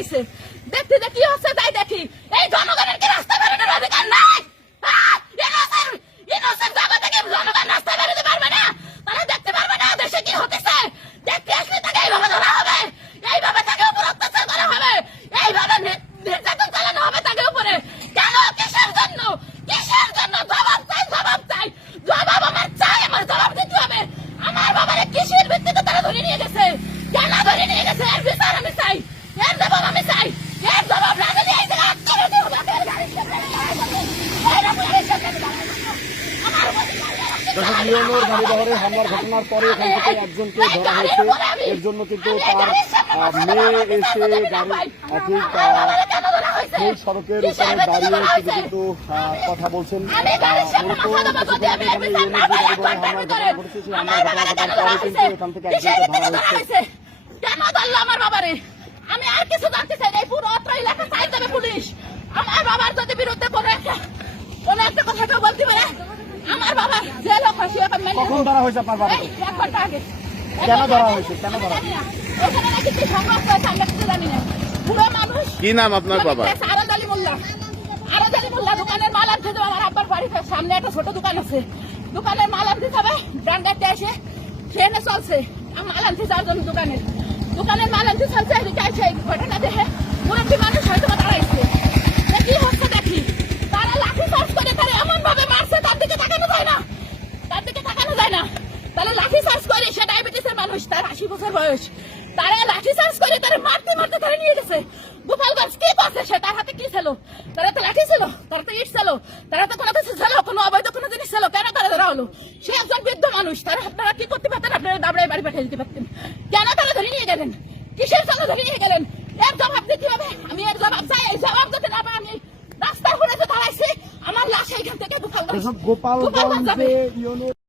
দাঁড়াইছে। দেখতে যে কি হচ্ছে তাই দেখি। এই জনগণের কি রাস্তা বেরোনোর অধিকার নাই? ইনোসেন্ট জায়গা থেকে জনগণ রাস্তা বেরোতে পারবে না, তারা দেখতে পারবে না দেশে কি হতেছে। দেখতে আসলে তাকে এইভাবে ধরা হবে, এইভাবে তাকে উপর অত্যাচার করা হবে, এইভাবে নির্যাতন চালানো হবে তাকে উপরে। কেন? কিসের জন্য? কিসের জন্য? জবাব চাই, জবাব চাই, জবাব আমার চাই, আমার জবাব দিতে হবে। আমার বাবারে কিসের ভিত্তিতে তারা ধরে নিয়ে গেছে, কেন ধরে নিয়ে গেছে, এর বিচার আমি চাই, এর জবাব আমি চাই, এর জবাব না দিলে এই জায়গায় আটকে রেখে হবে। দর্শক, লিওনোর গাড়িবহরে হামলার ঘটনার পরে এখান থেকে একজনকে ধরা হয়েছে। এর জন্য কিন্তু তার মেয়ে এসে গাড়ি ঠিক সেই সড়কের উপরে দাঁড়িয়ে তিনি কিন্তু কথা বলছেন। মূলত হামলার ঘটনা ঘটেছে, সেই হামলার ঘটনা ঘটার পরে কিন্তু এখান থেকে একজনকে ধরা হয়েছে। কেন ধরলো আমার বাবারে? আমি আর কিছু জানতে চাই না। এই পুরো অত্র এলাকা চাই দেবে পুলিশ। আমার বাবার যদি বিরুদ্ধে কোনো একটা কথা কেউ বলতে পারে, আমার বাবা জেল ফাঁসিয়ে কখন ধরা হয়েছে আপনার বাবা? 1 ঘন্টা আগে। কেন ধরা হয়েছে? কেন ধরা হয়েছে? ওখানে নাকি কি সংঘর্ষ হয়েছে আমরা কিছু জানি না। পুরো মানুষ। কি নাম আপনার বাবা? আরাজ আলী মোল্লা। আরাজ আলী মোল্লা দোকানের মাল আনতে যাবে। আমার আব্বার বাড়ির সামনে একটা ছোট দোকান আছে, দোকানের মাল আনতে যাবে। ডান্ডাতে এসে ট্রেনে চলছে মাল আনতে যাওয়ার জন্য। দোকানের মাল আনতে চলছে, এদিকে আছে এই ঘটনা দেখে মুরব্বী মানুষ হয়তো দাঁড়াইছে। কি হচ্ছে দেখি, তারা লাঠি চার্জ করে তারা এমন ভাবে মারছে তার দিকে তাকানো যায় না, তার দিকে তাকানো যায় না। তারা লাঠি চার্জ করে, সে ডায়াবেটিসের মানুষ, তার 80 বছর বয়স। তারা লাঠি চার্জ করে তারা মারতে মারতে তারা নিয়ে গেছে গোপালগঞ্জ। কি করছে সে? তার হাতে কি ছিল? তারা তো লাঠি ছিল, তারা তো ইট ছিল, তারা তো কোনো কিছু ছিল, কোনো অবৈধ কোনো জিনিস ছিল। কেন তারা ধরা হলো? সে একজন বৃদ্ধ মানুষ, তারা আপনারা কি করতে পারতেন? আপনারা দাবড়ায় বাড়ি পাঠিয়ে দিতে পারতেন। কেন তারা ধরে নিয়ে গেলেন? কিসের জন্য ধরে নিয়ে গেলেন? এর জবাব দিতে হবে। আমি এর জবাব চাই। এই জবাব দিতে না পারি আমি রাস্তার উপরে দাঁড়াইছি, আমার লাশ এইখান থেকে গোপালগঞ্জ গোপালগঞ্জে